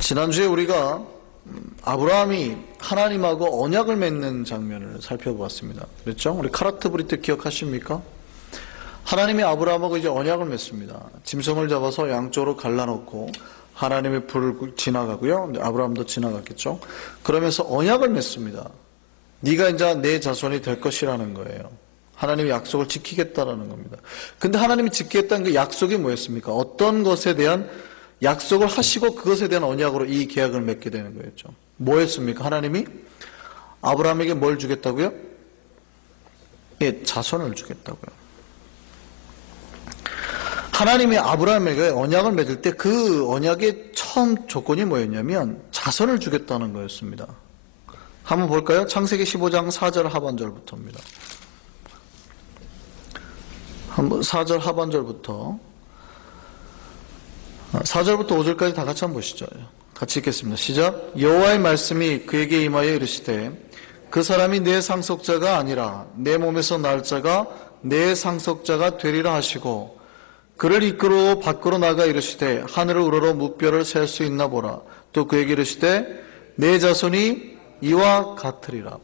지난주에 우리가 아브라함이 하나님하고 언약을 맺는 장면을 살펴보았습니다. 그렇죠? 우리 카라트 브리트 기억하십니까? 하나님이 아브라함하고 이제 언약을 맺습니다. 짐승을 잡아서 양쪽으로 갈라놓고 하나님의 불을 지나가고요. 아브라함도 지나갔겠죠. 그러면서 언약을 맺습니다. 네가 이제 내 자손이 될 것이라는 거예요. 하나님의 약속을 지키겠다라는 겁니다. 근데 하나님이 지키겠다는 그 약속이 뭐였습니까? 어떤 것에 대한 약속을 하시고 그것에 대한 언약으로 이 계약을 맺게 되는 거였죠. 뭐였습니까? 하나님이 아브라함에게 뭘 주겠다고요? 예, 자손을 주겠다고요. 하나님이 아브라함에게 언약을 맺을 때 그 언약의 처음 조건이 뭐였냐면 자손을 주겠다는 거였습니다. 한번 볼까요? 창세기 15장 4절 하반절부터입니다. 한번 4절 하반절부터 4절부터 5절까지 다 같이 한번 보시죠. 같이 읽겠습니다. 시작. 여호와의 말씀이 그에게 임하여 이르시되 그 사람이 내 상속자가 아니라 내 몸에서 날 자가 내 상속자가 되리라 하시고 그를 이끌어 밖으로 나가 이르시되 하늘을 우러러 묵별을 셀 수 있나 보라. 또 그에게 이르시되 내 자손이 이와 같으리라.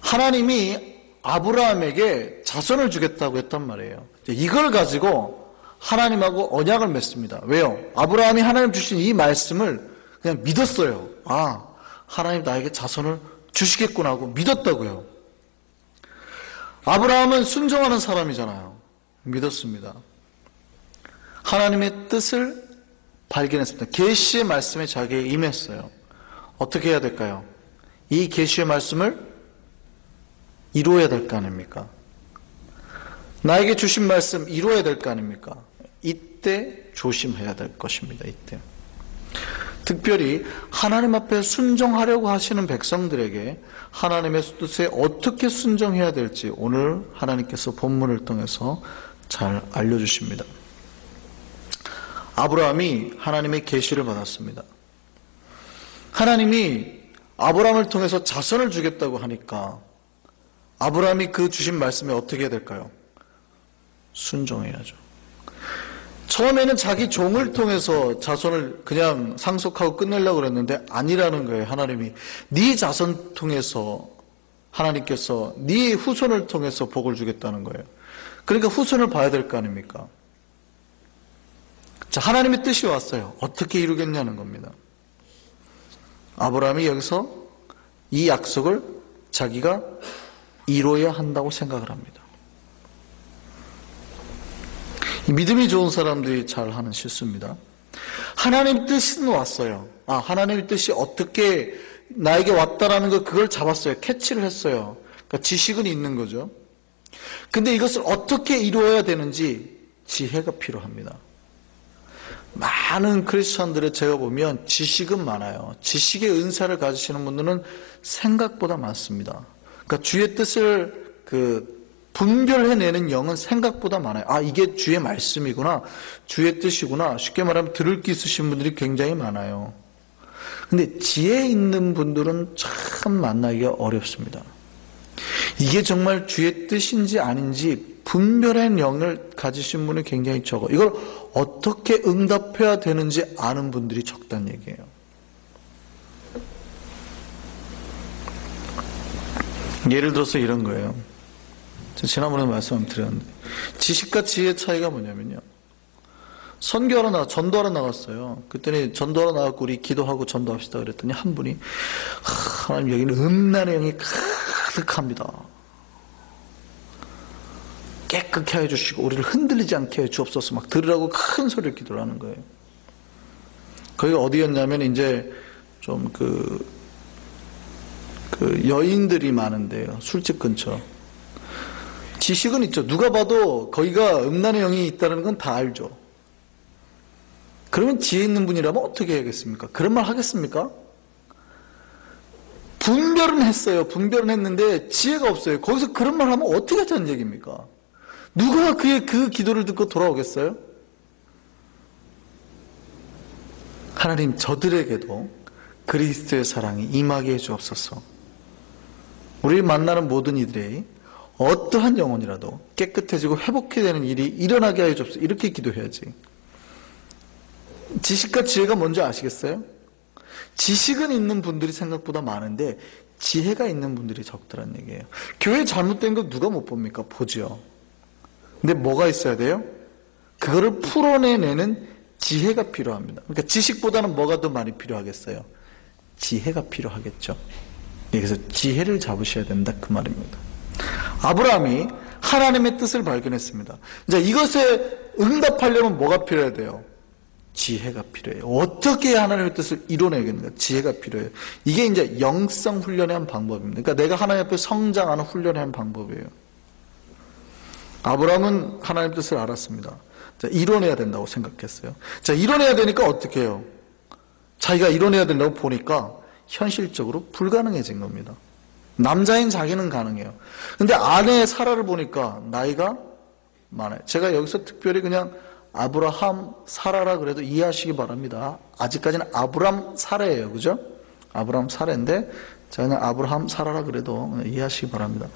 하나님이 아브라함에게 자손을 주겠다고 했단 말이에요. 이걸 가지고 하나님하고 언약을 맺습니다. 왜요? 아브라함이 하나님 주신 이 말씀을 그냥 믿었어요. 아, 하나님 나에게 자손을 주시겠구나 하고 믿었다고요. 아브라함은 순종하는 사람이잖아요. 믿었습니다. 하나님의 뜻을 발견했습니다. 계시의 말씀에 자기에 임했어요. 어떻게 해야 될까요? 이 계시의 말씀을 이루어야 될 거 아닙니까? 나에게 주신 말씀 이루어야 될 거 아닙니까? 이때 조심해야 될 것입니다. 이때 특별히 하나님 앞에 순종하려고 하시는 백성들에게 하나님의 뜻에 어떻게 순종해야 될지 오늘 하나님께서 본문을 통해서 잘 알려주십니다. 아브라함이 하나님의 계시를 받았습니다. 하나님이 아브라함을 통해서 자손을 주겠다고 하니까 아브라함이 그 주신 말씀에 어떻게 해야 될까요? 순종해야죠. 처음에는 자기 종을 통해서 자손을 그냥 상속하고 끝내려고 그랬는데 아니라는 거예요. 하나님이 네 자손 통해서 하나님께서 네 후손을 통해서 복을 주겠다는 거예요. 그러니까 후손을 봐야 될 거 아닙니까? 자, 하나님의 뜻이 왔어요. 어떻게 이루겠냐는 겁니다. 아브라함이 여기서 이 약속을 자기가 이루어야 한다고 생각을 합니다. 이 믿음이 좋은 사람들이 잘 하는 실수입니다. 하나님의 뜻은 왔어요. 하나님의 뜻이 어떻게 나에게 왔다라는 거 그걸 잡았어요. 캐치를 했어요. 그러니까 지식은 있는 거죠. 근데 이것을 어떻게 이루어야 되는지 지혜가 필요합니다. 많은 크리스천들을 제가 보면 지식은 많아요. 지식의 은사를 가지시는 분들은 생각보다 많습니다. 그러니까 주의 뜻을 분별해내는 영은 생각보다 많아요. 이게 주의 말씀이구나, 주의 뜻이구나. 쉽게 말하면 들을 기 있으신 분들이 굉장히 많아요. 근데 지혜 있는 분들은 참 만나기가 어렵습니다. 이게 정말 주의 뜻인지 아닌지 분별의 영을 가지신 분이 굉장히 적어. 이걸 어떻게 응답해야 되는지 아는 분들이 적다는 얘기예요. 예를 들어서 이런 거예요. 제가 지난번에 말씀드렸는데 지식과 지혜의 차이가 뭐냐면요. 전도하러 나갔어요. 그랬더니 전도하러 나가고 우리 기도하고 전도합시다 그랬더니 한 분이 하나님 여기는 음란의 영이 가득합니다. 깨끗게 해주시고 우리를 흔들리지 않게 해주옵소서 막 들으라고 큰 소리를 기도를 하는 거예요. 거기가 어디였냐면 이제 좀 여인들이 많은데요. 술집 근처. 지식은 있죠. 누가 봐도 거기가 음란의 영이 있다는 건 다 알죠. 그러면 지혜 있는 분이라면 어떻게 해야겠습니까? 그런 말 하겠습니까? 분별은 했어요. 분별은 했는데 지혜가 없어요. 거기서 그런 말 하면 어떻게 하자는 얘기입니까? 누가 그의 그 기도를 듣고 돌아오겠어요? 하나님 저들에게도 그리스도의 사랑이 임하게 해주옵소서. 우리를 만나는 모든 이들이 어떠한 영혼이라도 깨끗해지고 회복해야 되는 일이 일어나게 하여 주옵소서. 이렇게 기도해야지. 지식과 지혜가 뭔지 아시겠어요? 지식은 있는 분들이 생각보다 많은데 지혜가 있는 분들이 적더란 얘기예요. 교회 잘못된 거 누가 못 봅니까? 보죠. 근데 뭐가 있어야 돼요? 그거를 풀어내는 지혜가 필요합니다. 그러니까 지식보다는 뭐가 더 많이 필요하겠어요? 지혜가 필요하겠죠. 그래서 지혜를 잡으셔야 된다 그 말입니다. 아브라함이 하나님의 뜻을 발견했습니다. 이제 이것에 응답하려면 뭐가 필요해야 돼요? 지혜가 필요해요. 어떻게 하나님의 뜻을 이뤄내겠는가? 지혜가 필요해요. 이게 이제 영성 훈련의 한 방법입니다. 그러니까 내가 하나님 앞에 성장하는 훈련의 한 방법이에요. 아브라함은 하나님의 뜻을 알았습니다. 자, 이뤄내야 된다고 생각했어요. 자, 이뤄내야 되니까 어떻게 해요? 자기가 이뤄내야 된다고 보니까 현실적으로 불가능해진 겁니다. 남자인 자기는 가능해요. 근데 아내 사라를 보니까 나이가 많아요. 제가 여기서 특별히 그냥 아브라함 사라라 그래도 이해하시기 바랍니다. 아직까지는 아브람 사라예요. 그죠? 아브람 사라인데 제가 그냥 아브라함 사라라 그래도 이해하시기 바랍니다.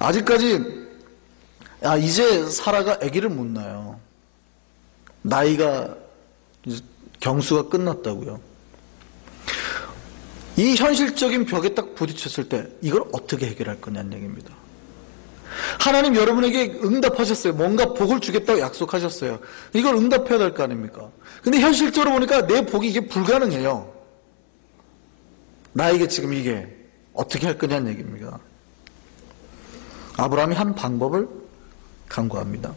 아직까지 이제 사라가 아기를 못 낳아요. 나이가 경수가 끝났다고요. 이 현실적인 벽에 딱 부딪혔을 때 이걸 어떻게 해결할 거냐는 얘기입니다. 하나님 여러분에게 응답하셨어요. 뭔가 복을 주겠다고 약속하셨어요. 이걸 응답해야 될 거 아닙니까? 근데 현실적으로 보니까 내 복이 이게 불가능해요. 나에게 지금 이게 어떻게 할 거냐는 얘기입니다. 아브라함이 한 방법을 강구합니다.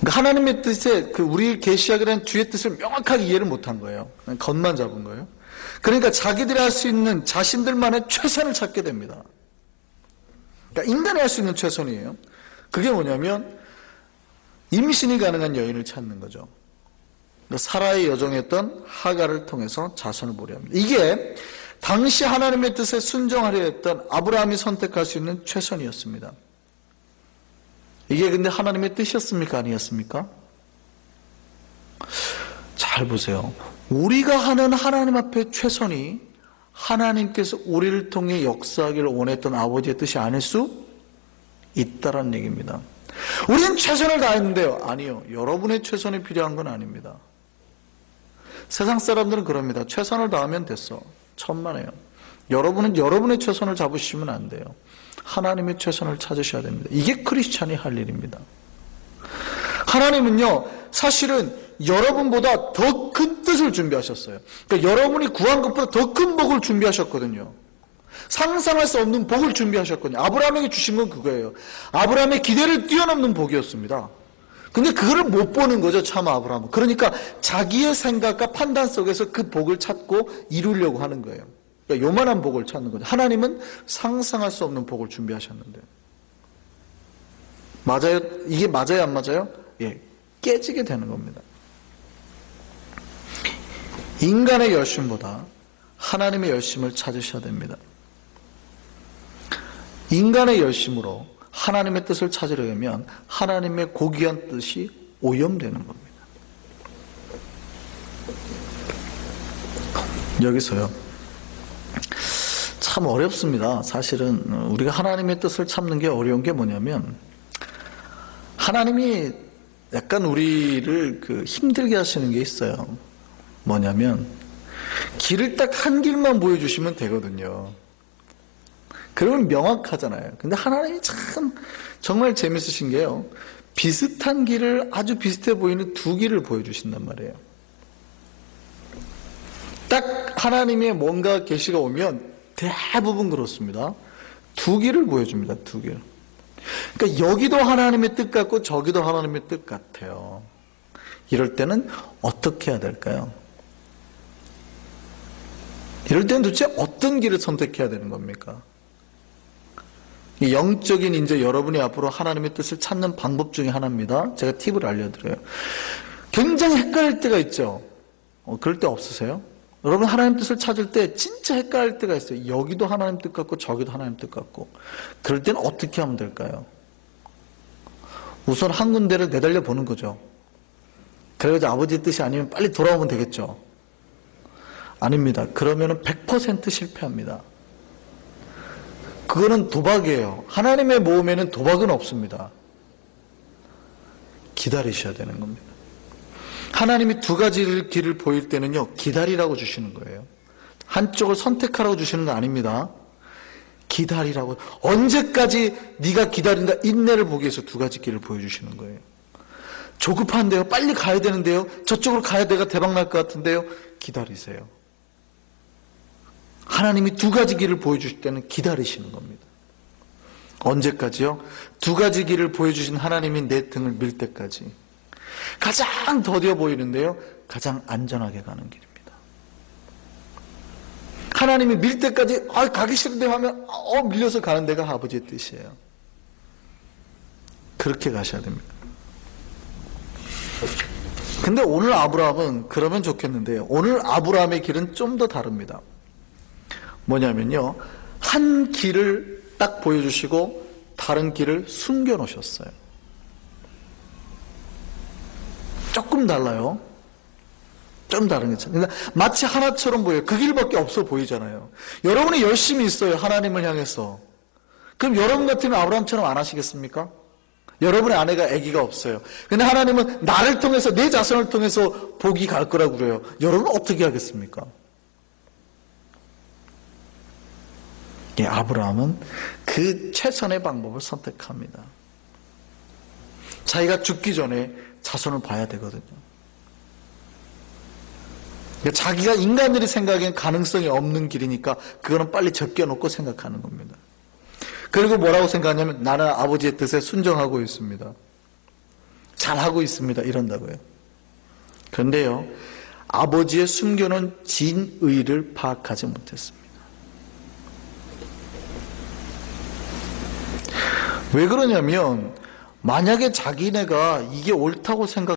그러니까 하나님의 뜻에 우리 계시하게 된 주의 뜻을 명확하게 이해를 못한 거예요. 그냥 겉만 잡은 거예요. 그러니까 자기들이 할 수 있는 자신들만의 최선을 찾게 됩니다. 그러니까 인간이 할 수 있는 최선이에요. 그게 뭐냐면 임신이 가능한 여인을 찾는 거죠. 그러니까 사라의 여종이었던 하갈을 통해서 자손을 보려 합니다. 이게 당시 하나님의 뜻에 순종하려 했던 아브라함이 선택할 수 있는 최선이었습니다. 이게 근데 하나님의 뜻이었습니까? 아니었습니까? 잘 보세요. 우리가 하는 하나님 앞에 최선이 하나님께서 우리를 통해 역사하기를 원했던 아버지의 뜻이 아닐 수 있다라는 얘기입니다. 우리는 최선을 다했는데요. 아니요. 여러분의 최선이 필요한 건 아닙니다. 세상 사람들은 그럽니다. 최선을 다하면 됐어. 천만에요. 여러분은 여러분의 최선을 잡으시면 안 돼요. 하나님의 최선을 찾으셔야 됩니다. 이게 크리스찬이 할 일입니다. 하나님은요, 사실은 여러분보다 더 큰 뜻을 준비하셨어요. 그러니까 여러분이 구한 것보다 더 큰 복을 준비하셨거든요. 상상할 수 없는 복을 준비하셨거든요. 아브라함에게 주신 건 그거예요. 아브라함의 기대를 뛰어넘는 복이었습니다. 근데 그거를 못 보는 거죠, 참 아브라함은. 그러니까 자기의 생각과 판단 속에서 그 복을 찾고 이루려고 하는 거예요. 그러니까 요만한 복을 찾는 거죠. 하나님은 상상할 수 없는 복을 준비하셨는데. 맞아요? 이게 맞아요, 안 맞아요? 예, 깨지게 되는 겁니다. 인간의 열심보다 하나님의 열심을 찾으셔야 됩니다. 인간의 열심으로 하나님의 뜻을 찾으려면 하나님의 고귀한 뜻이 오염되는 겁니다. 여기서요, 참 어렵습니다. 사실은 우리가 하나님의 뜻을 찾는 게 어려운 게 뭐냐면 하나님이 약간 우리를 힘들게 하시는 게 있어요. 뭐냐면 길을 딱 한 길만 보여주시면 되거든요. 그러면 명확하잖아요. 근데 하나님이 참 정말 재밌으신 게요, 비슷한 길을 아주 비슷해 보이는 두 길을 보여주신단 말이에요. 딱 하나님의 뭔가 계시가 오면 대부분 그렇습니다. 두 길을 보여줍니다. 두 길. 그러니까 여기도 하나님의 뜻 같고 저기도 하나님의 뜻 같아요. 이럴 때는 어떻게 해야 될까요? 이럴 때는 도대체 어떤 길을 선택해야 되는 겁니까? 영적인 이제 여러분이 앞으로 하나님의 뜻을 찾는 방법 중에 하나입니다. 제가 팁을 알려드려요. 굉장히 헷갈릴 때가 있죠. 그럴 때 없으세요? 여러분 하나님 뜻을 찾을 때 진짜 헷갈릴 때가 있어요. 여기도 하나님 뜻 같고 저기도 하나님 뜻 같고. 그럴 때는 어떻게 하면 될까요? 우선 한 군데를 내달려 보는 거죠. 그래가지고 아버지의 뜻이 아니면 빨리 돌아오면 되겠죠. 아닙니다. 그러면은 100% 실패합니다. 그거는 도박이에요. 하나님의 모험에는 도박은 없습니다. 기다리셔야 되는 겁니다. 하나님이 두 가지 길을 보일 때는요, 기다리라고 주시는 거예요. 한쪽을 선택하라고 주시는 거 아닙니다. 기다리라고. 언제까지 네가 기다린다, 인내를 보기 위해서 두 가지 길을 보여주시는 거예요. 조급한데요, 빨리 가야 되는데요, 저쪽으로 가야 내가 대박 날 것 같은데요, 기다리세요. 하나님이 두 가지 길을 보여주실 때는 기다리시는 겁니다. 언제까지요? 두 가지 길을 보여주신 하나님이 내 등을 밀 때까지. 가장 더디어 보이는데요, 가장 안전하게 가는 길입니다. 하나님이 밀 때까지 가기 싫은데 하면 밀려서 가는 데가 아버지의 뜻이에요. 그렇게 가셔야 됩니다. 근데 오늘 아브라함은 그러면 좋겠는데요, 오늘 아브라함의 길은 좀 더 다릅니다. 뭐냐면요, 한 길을 딱 보여주시고 다른 길을 숨겨 놓으셨어요. 조금 달라요. 좀 다른 거죠. 그러니까 마치 하나처럼 보여요. 그 길밖에 없어 보이잖아요. 여러분이 열심히 있어요, 하나님을 향해서. 그럼 여러분 같으면 아브라함처럼 안 하시겠습니까? 여러분의 아내가 아기가 없어요. 근데 하나님은 나를 통해서, 내 자손을 통해서 복이 갈 거라고 그래요. 여러분 어떻게 하겠습니까? 예, 아브라함은 그 최선의 방법을 선택합니다. 자기가 죽기 전에 자손을 봐야 되거든요. 그러니까 자기가 인간들이 생각하기엔 가능성이 없는 길이니까 그거는 빨리 적겨놓고 생각하는 겁니다. 그리고 뭐라고 생각하냐면, 나는 아버지의 뜻에 순종하고 있습니다, 잘하고 있습니다, 이런다고요. 그런데요, 아버지의 숨겨놓은 진의를 파악하지 못했습니다. 왜 그러냐면, 만약에 자기네가 이게 옳다고 생각